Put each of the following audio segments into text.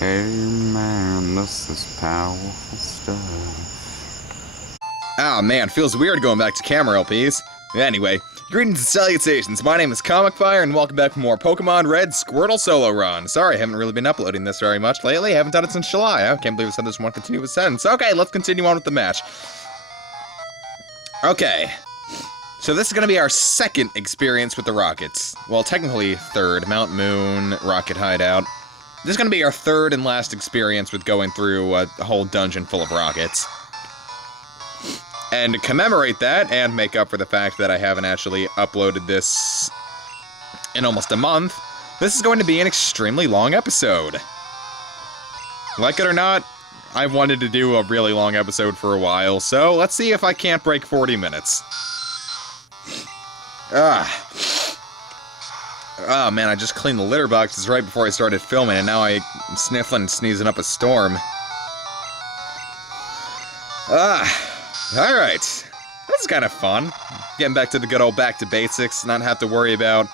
Hey man, this is powerful stuff. Ah man, feels weird going back to camera LPs. Anyway, greetings and salutations, my name is Comic Fire and welcome back for more Pokemon Red Squirtle Solo Run. Sorry, I haven't really been uploading this very much lately, I haven't done it since July. I can't believe I said this in one continuous sentence. Okay, let's continue on with the match. Okay, so this is going to be our second experience with the Rockets. Well, technically third, Mount Moon, Rocket Hideout. This is going to be our third and last experience with going through a whole dungeon full of rockets. And to commemorate that, and make up for the fact that I haven't actually uploaded this in almost a month, this is going to be an extremely long episode. Like it or not, I've wanted to do a really long episode for a while, so let's see if I can't break 40 minutes. Oh man, I just cleaned the litter boxes right before I started filming, and now I'm sniffling and sneezing up a storm. Alright. This is kind of fun. Getting back to the good old back to basics, not have to worry about,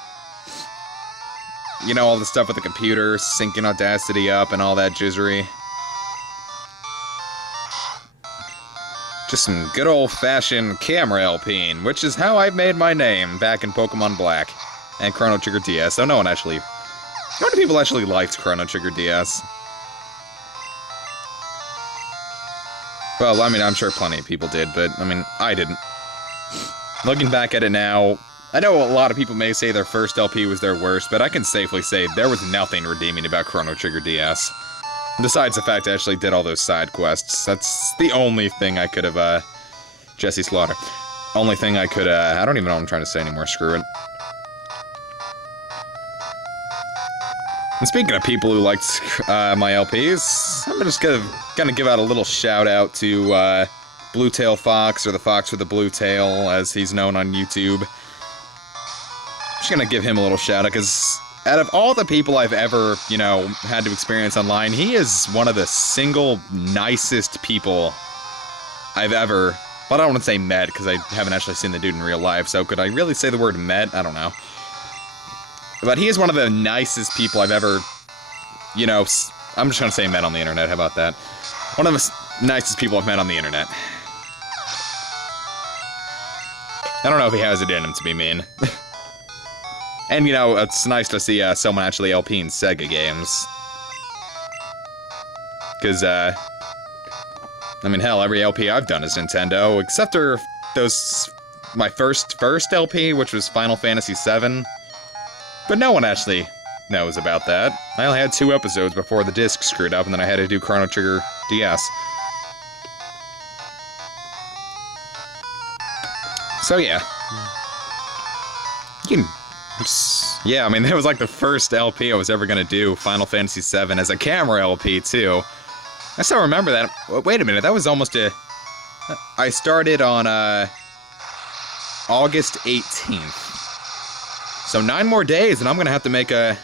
you know, all the stuff with the computer, syncing Audacity up and all that jizzery. Just some good old-fashioned camera LPing, which is how I made my name back in Pokemon Black. And Chrono Trigger DS, so no one actually... How many people actually liked Chrono Trigger DS? Well, I mean, I'm sure plenty of people did, but, I mean, I didn't. Looking back at it now, I know a lot of people may say their first LP was their worst, but I can safely say there was nothing redeeming about Chrono Trigger DS. Besides the fact I actually did all those side quests. That's the only thing I could have, Jesse Slaughter. Only thing I could, I don't even know what I'm trying to say anymore, screw it. And speaking of people who liked my LPs, I'm just gonna give out a little shout out to Blue Tail Fox, or the Fox with the Blue Tail, as he's known on YouTube. I'm just gonna give him a little shout out, because out of all the people I've ever, you know, had to experience online, he is one of the single nicest people I've ever, but I don't want to say met, because I haven't actually seen the dude in real life, so could I really say the word met? I don't know. But he is one of the nicest people I've ever, you know, I'm just gonna say met on the internet, how about that? One of the nicest people I've met on the internet. I don't know if he has it in him to be mean. And, you know, it's nice to see someone actually LPing Sega games. Because, I mean, hell, every LP I've done is Nintendo, except for those, my first LP, which was Final Fantasy VII. But no one actually knows about that. I only had 2 episodes before the disc screwed up, and then I had to do Chrono Trigger DS. So yeah. Yeah, I mean, that was like the first LP I was ever gonna do, Final Fantasy VII, as a camera LP, too. I still remember that. Wait a minute, that was almost a... I started on, August 18th. So 9 more days, and I'm gonna have to make a...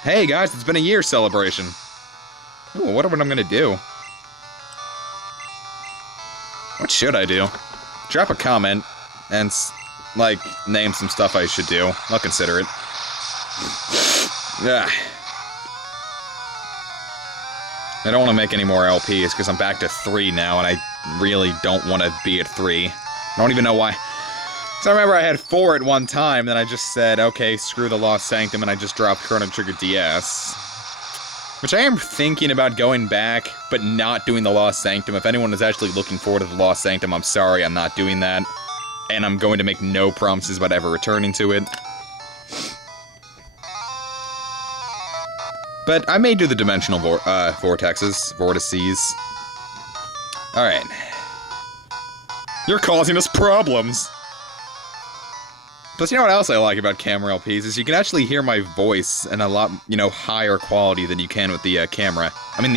Hey guys, it's been a year celebration. Ooh, I wonder what I'm gonna do. What should I do? Drop a comment, and, like, name some stuff I should do. I'll consider it. Ugh. I don't want to make any more LPs, because I'm back to 3 now, and I really don't want to be at 3. I don't even know why. So I remember I had 4 at one time, then I just said, okay, screw the Lost Sanctum, and I just dropped Chrono Trigger DS. Which I am thinking about going back, but not doing the Lost Sanctum. If anyone is actually looking forward to the Lost Sanctum, I'm sorry, I'm not doing that. And I'm going to make no promises about ever returning to it. But I may do the dimensional vortices. Alright. You're causing us problems! Plus, you know what else I like about camera LPs is you can actually hear my voice in a lot, you know, higher quality than you can with the camera. I mean,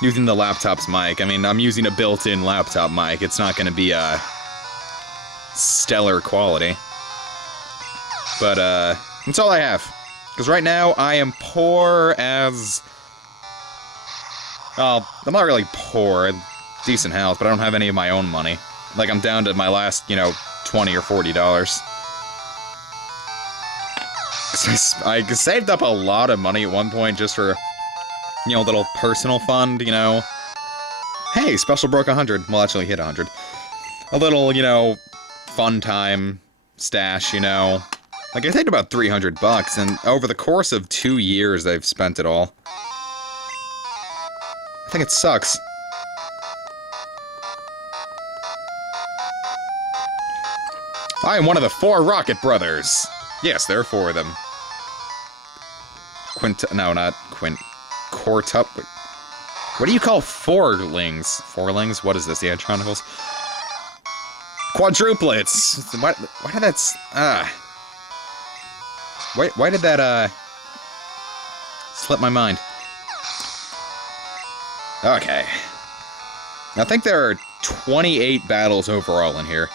using the laptop's mic. I mean, I'm using a built-in laptop mic. It's not going to be stellar quality. But that's all I have. Because right now I am poor as... Well, I'm not really poor. Decent house, but I don't have any of my own money. Like, I'm down to my last, you know, $20 or $40. I saved up a lot of money at one point just for, you know, a little personal fund, you know. Hey, special broke 100. Well, actually hit 100. A little, you know, fun time stash, you know. Like, I saved about 300 bucks, and over the course of 2 years, I've spent it all. I think it sucks. I am one of the 4 Rocket Brothers. Yes, there are 4 of them. No, not Quartup. What do you call fourlings? Fourlings? What is this? The Chronicles? Quadruplets! Why did that... Why did that, slip my mind? Okay. I think there are 28 battles overall in here.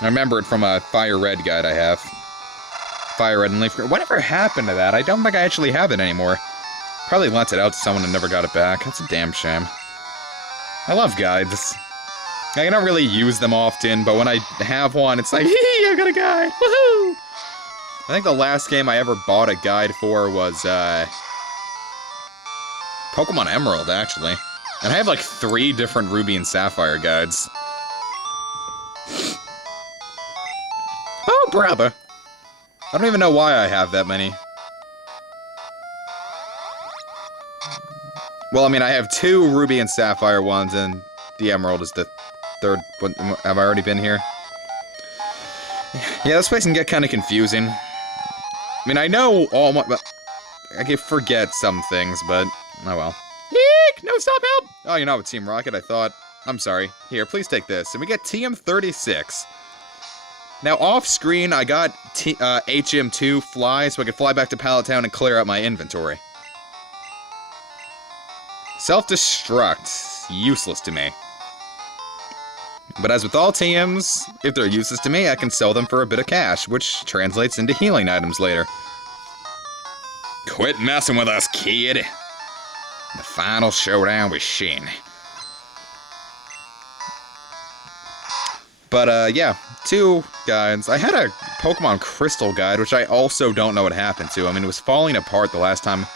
I remember it from a Fire Red guide I have. Fire Red and Leaf Green. Whatever happened to that? I don't think I actually have it anymore. Probably lent it out to someone and never got it back. That's a damn shame. I love guides. I don't really use them often, but when I have one, it's like, hee, I got a guide! Woohoo! I think the last game I ever bought a guide for was, Pokemon Emerald, actually. And I have like 3 different Ruby and Sapphire guides. Oh, brother! I don't even know why I have that many. Well, I mean, I have 2 Ruby and Sapphire ones, and the Emerald is the 3rd. Have I already been here? Yeah, this place can get kind of confusing. I mean, I know all my... I can forget some things, but... Oh well. Eek! No, stop, help! Oh, you're not with Team Rocket, I thought. I'm sorry. Here, please take this. And we get TM36. Now, off-screen, I got HM2 Fly, so I could fly back to Pallet Town and clear out my inventory. Self-destruct. Useless to me. But as with all TMs, if they're useless to me, I can sell them for a bit of cash, which translates into healing items later. Quit messing with us, kid! The final showdown with Shin. But, yeah, 2 guides. I had a Pokemon Crystal guide, which I also don't know what happened to. I mean, it was falling apart the last time.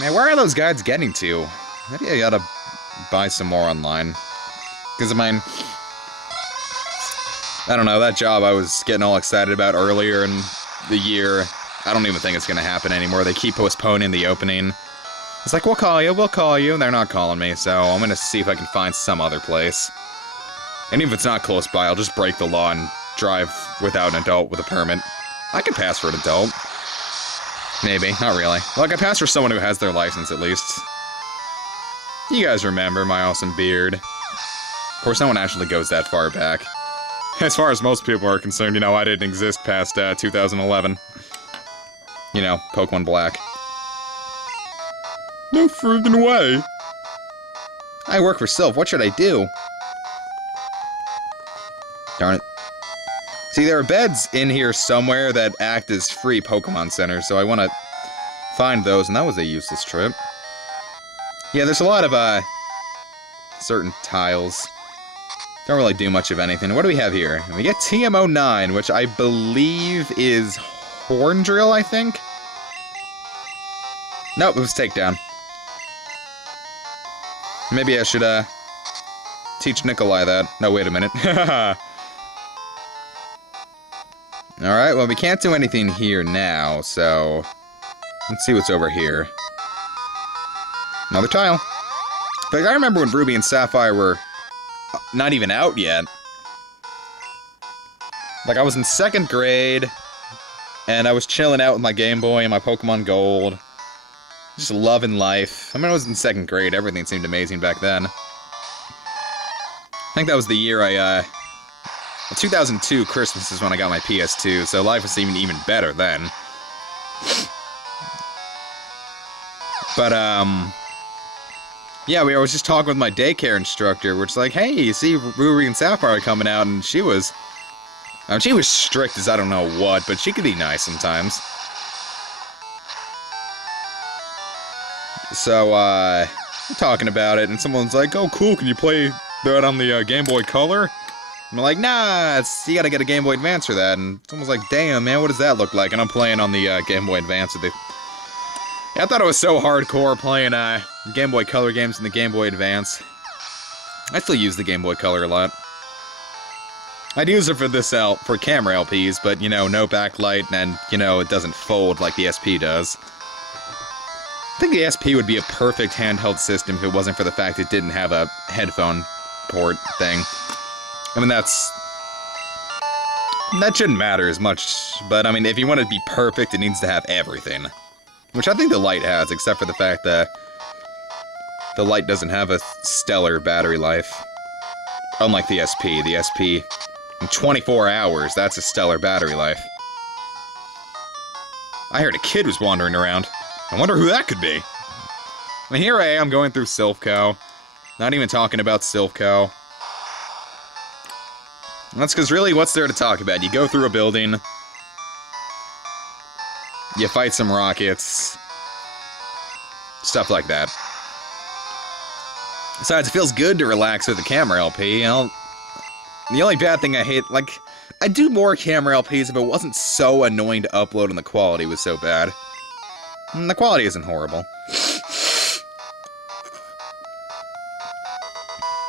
Man, where are those guides getting to? Maybe I gotta buy some more online. Because, I mean, I don't know, that job I was getting all excited about earlier in the year, I don't even think it's gonna happen anymore. They keep postponing the opening. It's like, we'll call you, and they're not calling me, so I'm gonna see if I can find some other place. And even if it's not close by, I'll just break the law and drive without an adult with a permit. I can pass for an adult. Maybe, not really. Well, I can pass for someone who has their license, at least. You guys remember my awesome beard. Of course, no one actually goes that far back. As far as most people are concerned, you know, I didn't exist past 2011. You know, Pokemon Black. No friggin' way! I work for Silph, what should I do? Darn it. See, there are beds in here somewhere that act as free Pokemon centers, so I want to find those, and that was a useless trip. Yeah, there's a lot of, certain tiles. Don't really do much of anything. What do we have here? We get TM09, which I believe is Horn Drill, I think? Nope, it was Takedown. Maybe I should, teach Nikolai that. No, wait a minute. Alright, well, we can't do anything here now, so... Let's see what's over here. Another tile. But I remember when Ruby and Sapphire were not even out yet. Like, I was in 2nd grade, and I was chilling out with my Game Boy and my Pokemon Gold. Just loving life. I mean, I was in 2nd grade. Everything seemed amazing back then. I think that was the year well, 2002 Christmas is when I got my PS2, so life was even better then. But, yeah, I was just talking with my daycare instructor, which is like, hey, you see Ruby and Sapphire coming out, and she was strict as I don't know what, but she could be nice sometimes. So, we're talking about it, and someone's like, oh, cool, can you play that on the Game Boy Color? I'm like, nah, you gotta get a Game Boy Advance for that. And someone's like, damn, man, what does that look like? And I'm playing on the Game Boy Advance with it. Yeah, I thought it was so hardcore playing Game Boy Color games in the Game Boy Advance. I still use the Game Boy Color a lot. I'd use it for for camera LPs, but, you know, no backlight, and, you know, it doesn't fold like the SP does. I think the SP would be a perfect handheld system if it wasn't for the fact it didn't have a headphone port thing. I mean, that shouldn't matter as much, but I mean, if you want it to be perfect, it needs to have everything. Which I think the Lite has, except for the fact that the Lite doesn't have a stellar battery life. Unlike the SP. The SP, in 24 hours, that's a stellar battery life. I heard a kid was wandering around. I wonder who that could be. I mean, here I am going through Silph. Not even talking about Silph. That's because really, what's there to talk about? You go through a building, you fight some rockets, stuff like that. Besides, it feels good to relax with the camera LP. The only bad thing I hate, like, I'd do more camera LPs if it wasn't so annoying to upload and the quality was so bad. And the quality isn't horrible.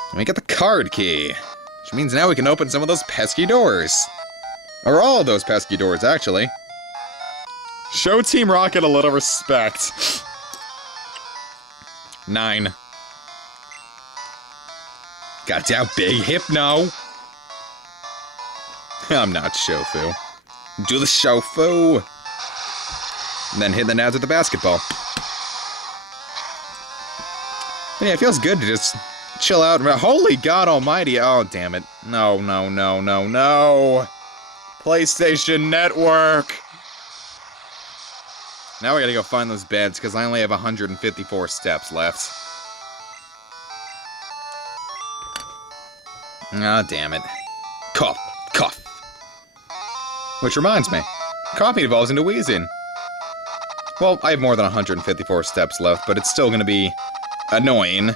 And we get the card key. Which means now we can open some of those pesky doors. Or all of those pesky doors, actually. Show Team Rocket a little respect. 9. Got down big Hypno. I'm not Shofu. Do the Shofu. And then hit the nads with the basketball. But yeah, it feels good to just chill out. Holy God Almighty! Oh, damn it! No! PlayStation Network. Now we gotta go find those beds because I only have 154 steps left. Ah, damn it! Cough. Which reminds me, coughing evolves into wheezing. Well, I have more than 154 steps left, but it's still gonna be annoying.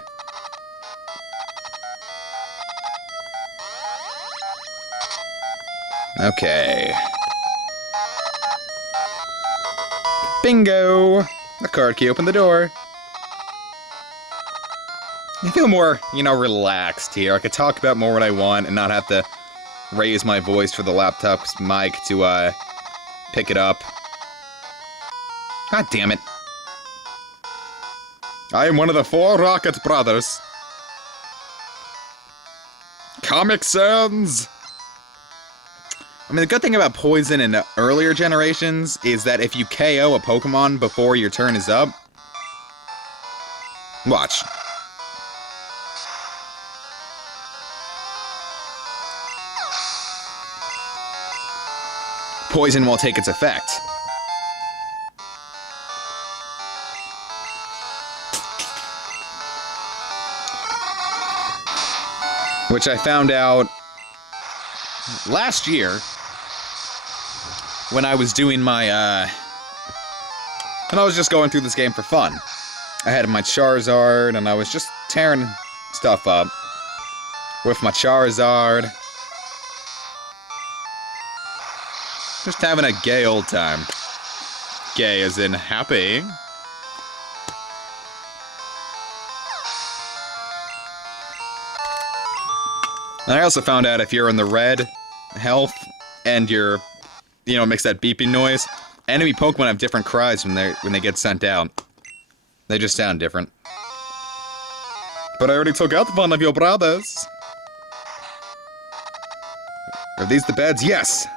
Okay. Bingo! The card key opened the door. I feel more, you know, relaxed here. I could talk about more what I want and not have to raise my voice for the laptop's mic to, pick it up. God damn it. I am one of the 4 Rocket Brothers. Comic Sans! I mean, the good thing about Poison in earlier generations is that if you KO a Pokemon before your turn is up... Watch. Poison won't take its effect. Which I found out last year when I was doing my, and I was just going through this game for fun. I had my Charizard, and I was just tearing stuff up with my Charizard. Just having a gay old time. Gay as in happy. And I also found out if you're in the red health and you're, you know, makes that beeping noise, enemy Pokemon have different cries when they get sent out. They just sound different. But I already took out one of your brothers. Are these the beds? Yes!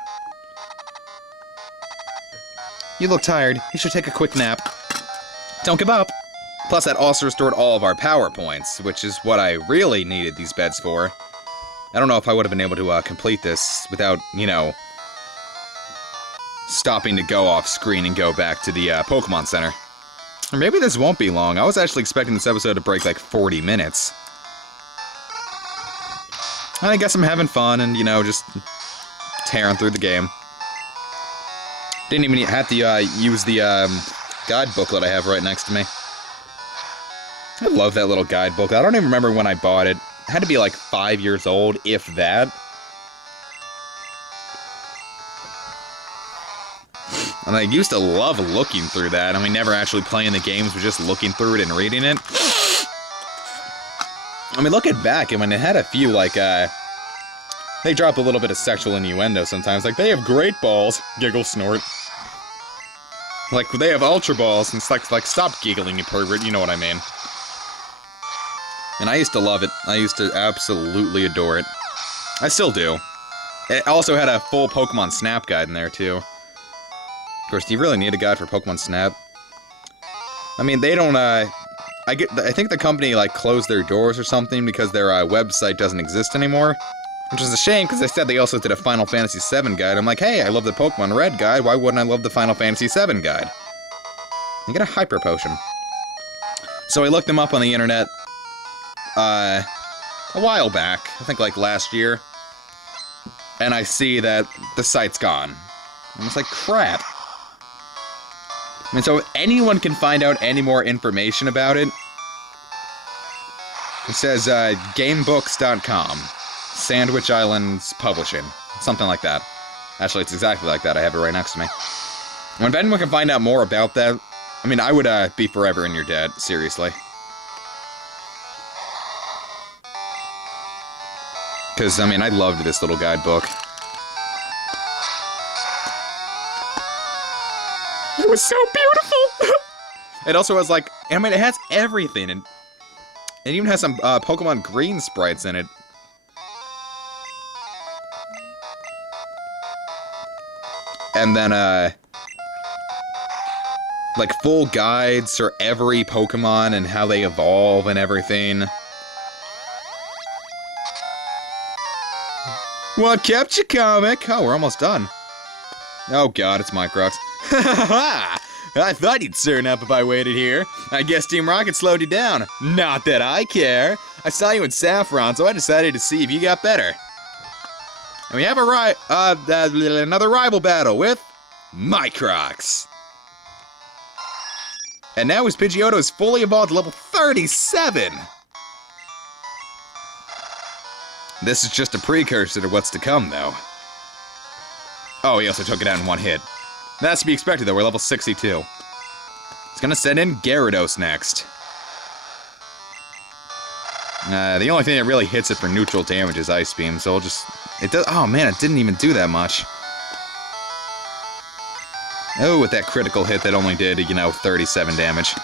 You look tired. You should take a quick nap. Don't give up. Plus, that also restored all of our power points, which is what I really needed these beds for. I don't know if I would have been able to complete this without, you know, stopping to go off screen and go back to the Pokemon Center. Or maybe this won't be long. I was actually expecting this episode to break like 40 minutes. And I guess I'm having fun and, you know, just tearing through the game. Didn't even have to use the guide booklet I have right next to me. I love that little guide booklet. I don't even remember when I bought it. It had to be like 5 years old, if that. And I used to love looking through that. I mean, never actually playing the games, but just looking through it and reading it. I mean, looking back, I mean, it had a few, like, they drop a little bit of sexual innuendo sometimes. Like, they have great balls. Giggle, snort. Like, they have ultra balls. And it's like, stop giggling, you pervert. You know what I mean. And I used to love it. I used to absolutely adore it. I still do. It also had a full Pokemon Snap guide in there, too. Of course, do you really need a guide for Pokemon Snap? I mean, they don't, I think the company, like, closed their doors or something because their, website doesn't exist anymore. Which is a shame, because they said they also did a Final Fantasy VII guide. I'm like, hey, I love the Pokemon Red guide, why wouldn't I love the Final Fantasy VII guide? You get a Hyper Potion. So I looked them up on the internet, a while back, I think, like, last year. And I see that the site's gone. I'm just like, crap. I mean, so if anyone can find out any more information about it, it says, gamebooks.com. Sandwich Islands Publishing. Something like that. Actually, it's exactly like that. I have it right next to me. And if anyone can find out more about that, I mean, I would, be forever in your debt. Seriously. Because, I mean, I loved this little guidebook. It was so beautiful! It also has, like, I mean, it has everything, and it even has some, Pokemon Green sprites in it. And then, like, full guides for every Pokemon and how they evolve and everything. What kept you, comic? Oh, we're almost done. Oh god, it's Microx. I thought you'd turn up if I waited here. I guess Team Rocket slowed you down. Not that I care. I saw you in Saffron, so I decided to see if you got better. And we have another rival battle with Microx. And now his Pidgeotto is fully evolved to level 37. This is just a precursor to what's to come, though. Oh, he also took it out in one hit. That's to be expected, though. We're level 62. He's gonna send in Gyarados next. The only thing that really hits it for neutral damage is Ice Beam, so it'll just... It does... Oh, man, it didn't even do that much. Oh, with that critical hit that only did, 37 damage.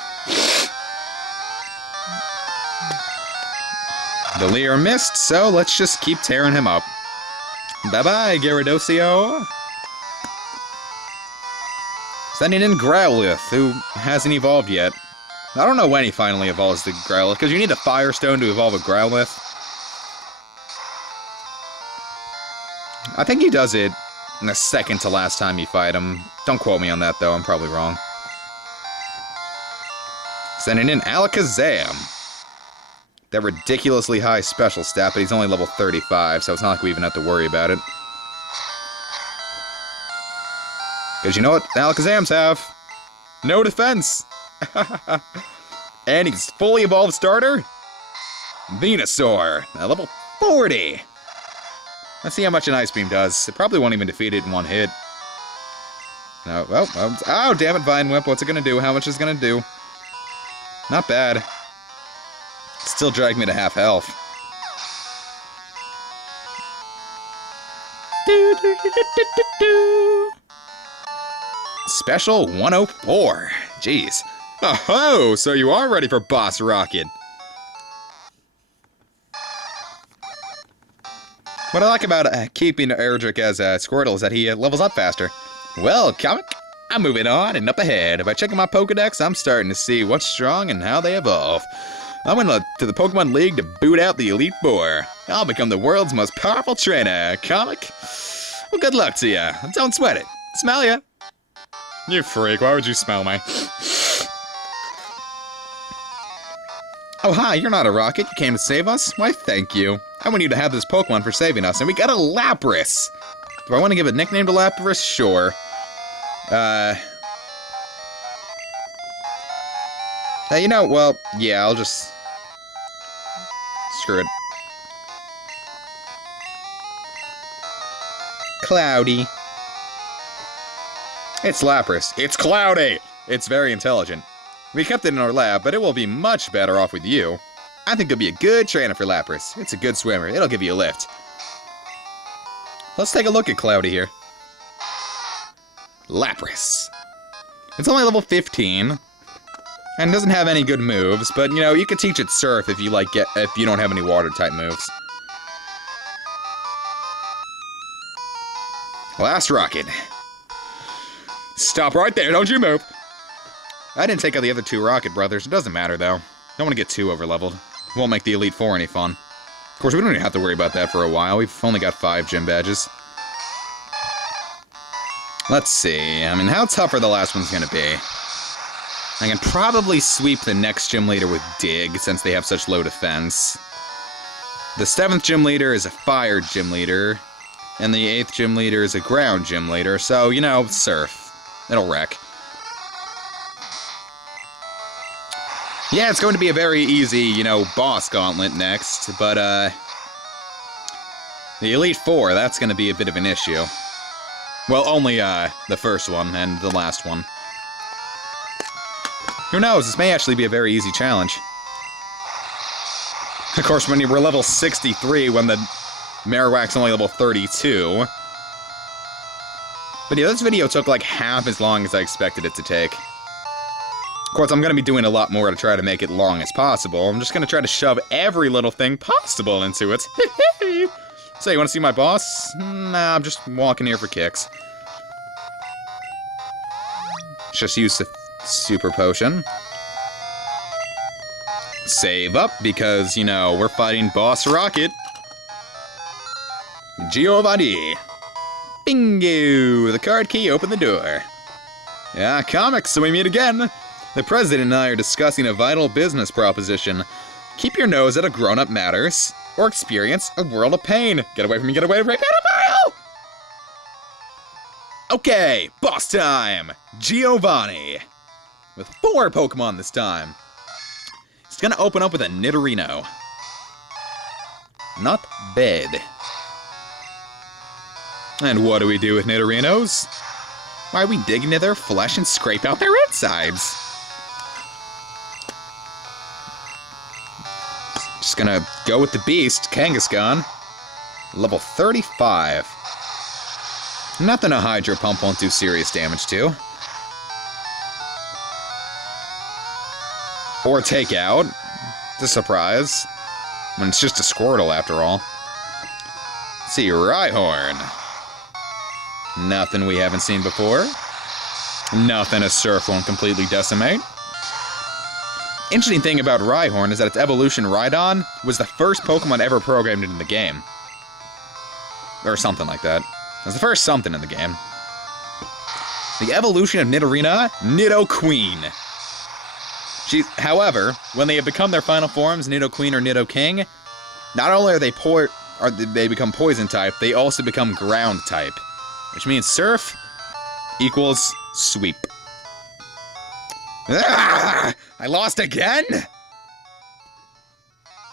The Leer missed, so let's just keep tearing him up. Bye-bye, Gyaradocio. Sending in Growlithe, who hasn't evolved yet. I don't know when he finally evolves the Growlithe, because you need a Firestone to evolve a Growlithe. I think he does it in the second to last time you fight him. Don't quote me on that, though. I'm probably wrong. Sending in Alakazam. That ridiculously high special stat, but he's only level 35, so it's not like we even have to worry about it. Because you know what Alakazams have? No defense! And he's fully evolved starter? Venusaur, at level 40! Let's see how much an Ice Beam does. It probably won't even defeat it in one hit. No, well, oh, damn it, Vine Whip, what's it gonna do? How much is it gonna do? Not bad. Still drag me to half health. Special 104. Jeez. Oh-ho! So you are ready for Boss Rocket. What I like about keeping Erdrick as Squirtle is that he levels up faster. Well, comic, I'm moving on and up ahead. By checking my Pokedex, I'm starting to see what's strong and how they evolve. I went to the Pokemon League to boot out the Elite Four. I'll become the world's most powerful trainer, comic. Well, good luck to ya. Don't sweat it. Smell ya. You freak, why would you smell me? Oh, hi, you're not a rocket. You came to save us? Why, thank you. I want you to have this Pokemon for saving us, and we got a Lapras! Do I want to give a nickname to Lapras? Sure. You know, well, yeah, I'll just... Screw it. Cloudy. It's Lapras. It's cloudy! It's very intelligent. We kept it in our lab, but it will be much better off with you. I think it'll be a good trainer for Lapras. It's a good swimmer. It'll give you a lift. Let's take a look at Cloudy here. Lapras. It's only level 15. And doesn't have any good moves, but you know, you could teach it Surf if you if you don't have any water type moves. Last rocket. Stop right there, don't you move. I didn't take out the other 2 Rocket Brothers. It doesn't matter though. Don't want to get too overleveled. Won't make the Elite Four any fun. Of course, we don't even have to worry about that for a while. We've only got 5 gym badges. Let's see. I mean, how tough are the last ones gonna be? I can probably sweep the next gym leader with Dig, since they have such low defense. The 7th gym leader is a fire gym leader, and the 8th gym leader is a ground gym leader, so, you know, Surf. It'll wreck. Yeah, it's going to be a very easy, you know, boss gauntlet next, but, the Elite Four, that's gonna be a bit of an issue. Well, only, the first one and the last one. Who knows, this may actually be a very easy challenge. Of course, when you were level 63, when the Marowak's only level 32. But yeah, this video took like half as long as I expected it to take. Of course, I'm going to be doing a lot more to try to make it long as possible. I'm just going to try to shove every little thing possible into it. So, you want to see my boss? Nah, I'm just walking here for kicks. Just use the Super Potion. Save up, because, you know, we're fighting Boss Rocket. Giovanni. Bingo! The card key opened the door. Yeah, comics, so we meet again. The president and I are discussing a vital business proposition. Keep your nose out of grown-up matters, or experience a world of pain. Get away from me, get away, right, pedophile! Okay, boss time! Giovanni. With 4 Pokemon this time. It's gonna open up with a Nidorino. Not bad. And what do we do with Nidorinos? Why, we dig into their flesh and scrape out their insides. Just gonna go with the beast, Kangaskhan. Level 35. Nothing a Hydro Pump won't do serious damage to. Or take out. It's a surprise. When it's just a Squirtle, after all. Let's see, Rhyhorn. Nothing we haven't seen before. Nothing a Surf won't completely decimate. Interesting thing about Rhyhorn is that its evolution, Rhydon, was the first Pokemon ever programmed into the game. Or something like that. It was the first something in the game. The evolution of Nidorina, Nidoqueen. However, when they have become their final forms, Nidoqueen or Nidoking, not only are they become poison type, they also become ground type. Which means Surf equals sweep. Ah, I lost again?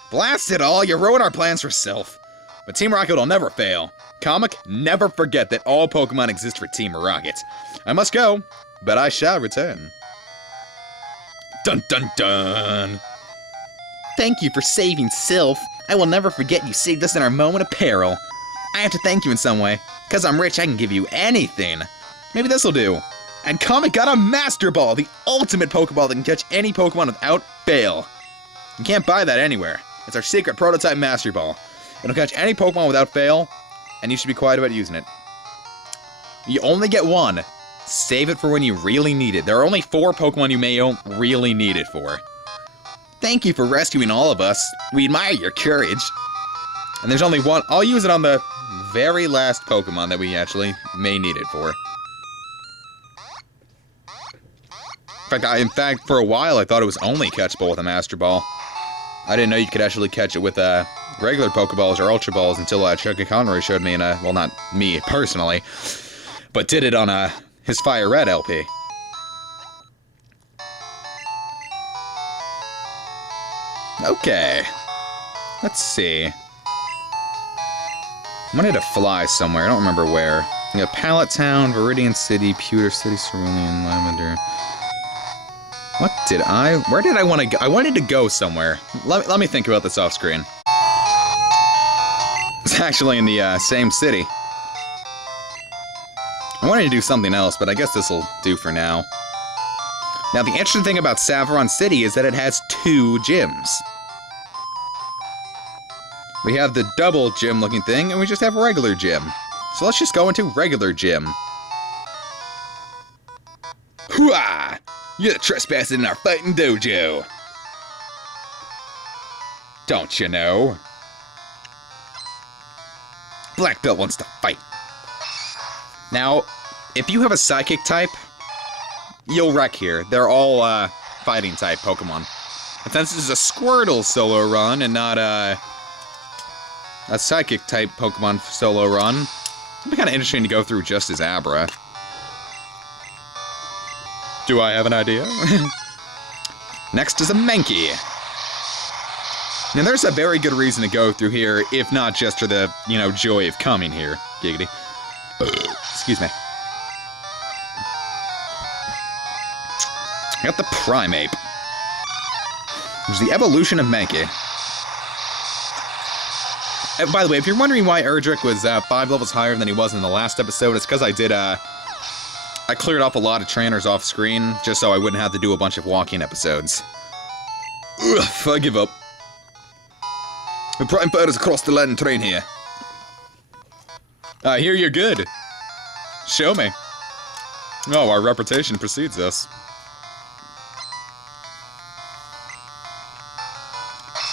Blast it all, you ruined our plans for Silph. But Team Rocket will never fail. Comic, never forget that all Pokemon exist for Team Rocket. I must go, but I shall return. Dun dun dun! Thank you for saving Silph. I will never forget you saved us in our moment of peril. I have to thank you in some way. Because I'm rich, I can give you anything. Maybe this'll do. And Comet got a Master Ball, the ultimate Pokeball that can catch any Pokemon without fail. You can't buy that anywhere. It's our secret prototype Master Ball. It'll catch any Pokemon without fail, and you should be quiet about using it. You only get one. Save it for when you really need it. There are only 4 Pokemon you may really need it for. Thank you for rescuing all of us. We admire your courage. And there's only one. I'll use it on the very last Pokemon that we actually may need it for. In fact, for a while, I thought it was only catchable with a Master Ball. I didn't know you could actually catch it with regular Pokeballs or Ultra Balls until Chucky Conroy showed me in a, well, not me personally, but did it on his Fire Red LP. Okay. Let's see. I'm gonna need to fly somewhere. I don't remember where. We got Pallet Town, Viridian City, Pewter City, Cerulean, Lavender. Where did I want to go? I wanted to go somewhere. Let me think about this off screen. It's actually in the same city. I wanted to do something else, but I guess this'll do for now. Now, the interesting thing about Saffron City is that it has 2 gyms. We have the double gym looking thing, and we just have a regular gym. So let's just go into regular gym. Hooah! You're trespassing in our fighting dojo. Don't you know? Black Belt wants to fight. Now, if you have a psychic type, you'll wreck here. They're all fighting type Pokemon. But since this is a Squirtle solo run and not a psychic type Pokemon solo run, it'd be kind of interesting to go through just as Abra. Do I have an idea? Next is a Mankey. Now there's a very good reason to go through here, if not just for the, joy of coming here. Giggity. Excuse me. Got the Primeape. There's the evolution of Mankey. By the way, if you're wondering why Erdrick was 5 levels higher than he was in the last episode, it's because I did, I cleared off a lot of trainers off screen, just so I wouldn't have to do a bunch of walking episodes. Ugh, I give up. The Prime Fighters across the land train here. I hear you're good. Show me. Oh, our reputation precedes us.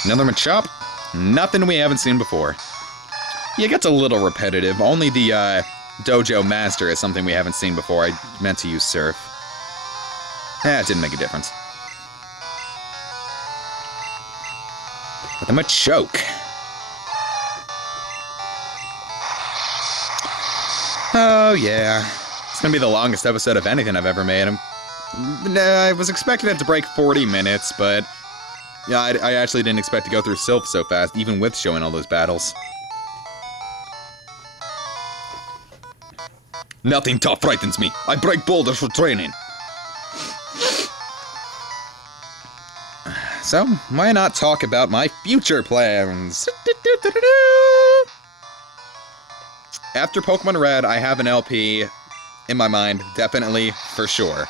Another Machop. Nothing we haven't seen before. Yeah, it gets a little repetitive. Only the Dojo Master is something we haven't seen before. I meant to use Silph. It didn't make a difference. But the Machoke. Oh, yeah. It's gonna be the longest episode of anything I've ever made. I was expecting it to break 40 minutes, but yeah, I actually didn't expect to go through Silph so fast, even with showing all those battles. Nothing tough frightens me. I break boulders for training. So, why not talk about my future plans? After Pokemon Red, I have an LP in my mind, definitely, for sure.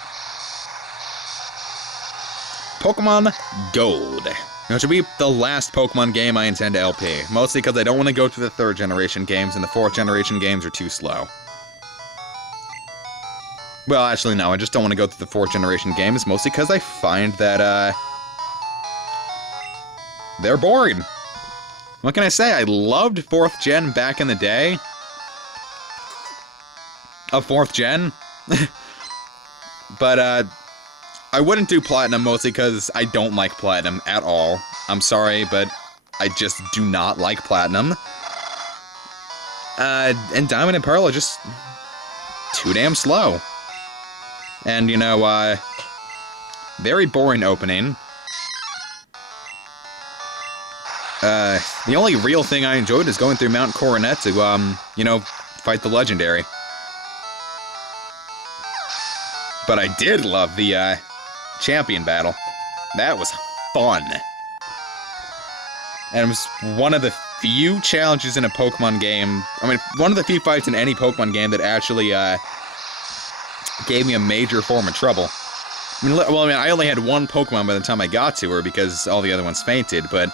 Pokemon Gold. Which will be the last Pokemon game I intend to LP. Mostly because I don't want to go through the 3rd generation games, and the 4th generation games are too slow. Well, actually, no, I just don't want to go through the 4th generation games, mostly because I find that, they're boring. What can I say? I loved 4th gen back in the day. Of 4th gen. But, I wouldn't do Platinum mostly because I don't like Platinum at all. I'm sorry, but I just do not like Platinum. And Diamond and Pearl are just too damn slow. And, very boring opening. The only real thing I enjoyed is going through Mount Coronet to, fight the Legendary. But I did love the, champion battle. That was fun. And it was one of the few challenges in a Pokemon game, one of the few fights in any Pokemon game that actually, gave me a major form of trouble. I only had one Pokemon by the time I got to her because all the other ones fainted, but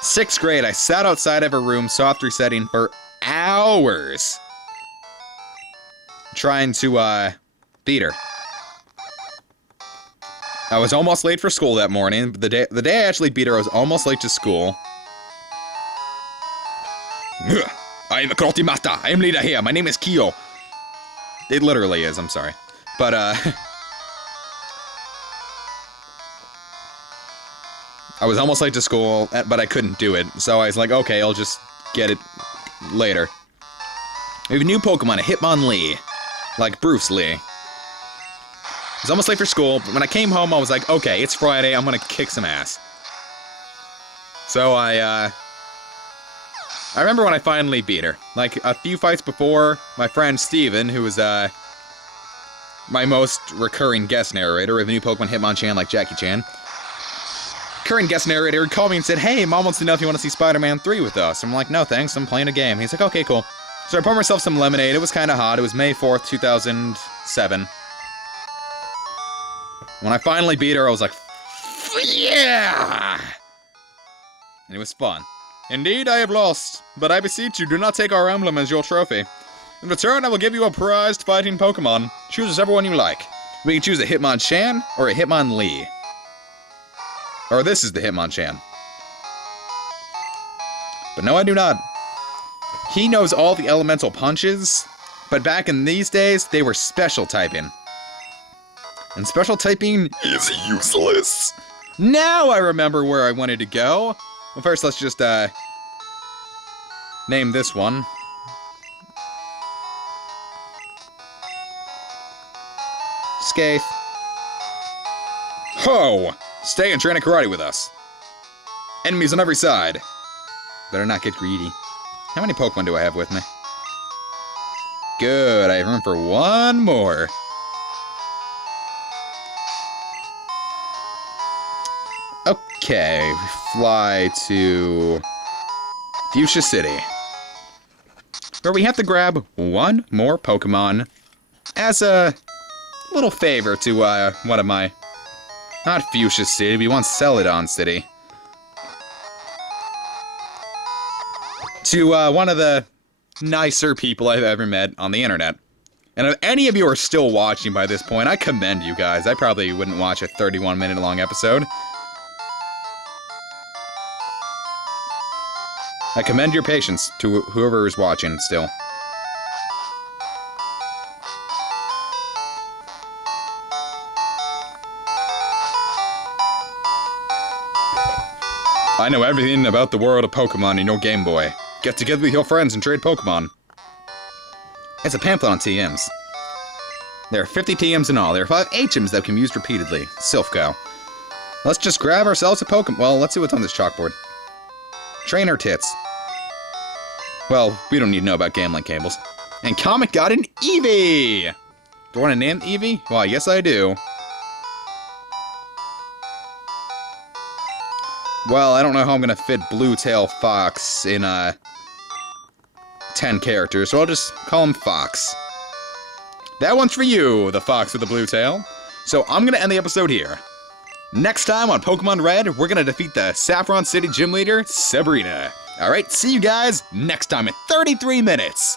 6th grade, I sat outside of her room, soft resetting for hours, trying to, beat her. I was almost late for school that morning. The day I actually beat her, I was almost late to school. I am a karate master. I am leader here. My name is Kyo. It literally is, I'm sorry. But, I was almost late to school, but I couldn't do it. So I was like, okay, I'll just get it later. We have a new Pokemon, a Hitmonlee. Like Bruce Lee. I was almost late for school, but when I came home, I was like, okay, it's Friday, I'm gonna kick some ass. So I, I remember when I finally beat her. Like, a few fights before, my friend Steven, who was, my most recurring guest narrator with a new Pokemon Hitmonchan like Jackie Chan. Current guest narrator called me and said, hey, Mom wants to know if you want to see Spider-Man 3 with us. I'm like, no thanks, I'm playing a game. He's like, okay, cool. So I poured myself some lemonade. It was kind of hot. It was May 4th, 2007. When I finally beat her, I was like, yeah! And it was fun. Indeed, I have lost, but I beseech you, do not take our emblem as your trophy. In return, I will give you a prized fighting Pokemon. Choose whichever one you like. We can choose a Hitmonchan or a Hitmonlee. Or this is the Hitmonchan. But no, I do not. He knows all the elemental punches, but back in these days, they were special typing. And special typing is useless. Now I remember where I wanted to go. Well, first let's just, name this one. Skaith. Ho! Stay and train a karate with us. Enemies on every side. Better not get greedy. How many Pokemon do I have with me? Good, I have room for one more. Okay, we fly to Fuchsia City, where we have to grab one more Pokemon as a little favor to one of my, not Fuchsia City, we want Celadon City, to one of the nicer people I've ever met on the internet. And if any of you are still watching by this point, I commend you guys. I probably wouldn't watch a 31-minute long episode. I commend your patience to whoever is watching still. I know everything about the world of Pokemon in your Game Boy. Get together with your friends and trade Pokemon. It's a pamphlet on TMs. There are 50 TMs in all. There are 5 HMs that can be used repeatedly. Silph go. Let's just grab ourselves a Pokemon. Well, let's see what's on this chalkboard. Trainer tits. Well, we don't need to know about gambling cables. And Comic got an Eevee! Do I want to name Eevee? Well, yes I do. Well, I don't know how I'm gonna fit Blue Tail Fox in, 10 characters, so I'll just call him Fox. That one's for you, the Fox with the blue tail. So I'm gonna end the episode here. Next time on Pokemon Red, we're gonna defeat the Saffron City gym leader, Sabrina. Alright, see you guys next time in 33 minutes.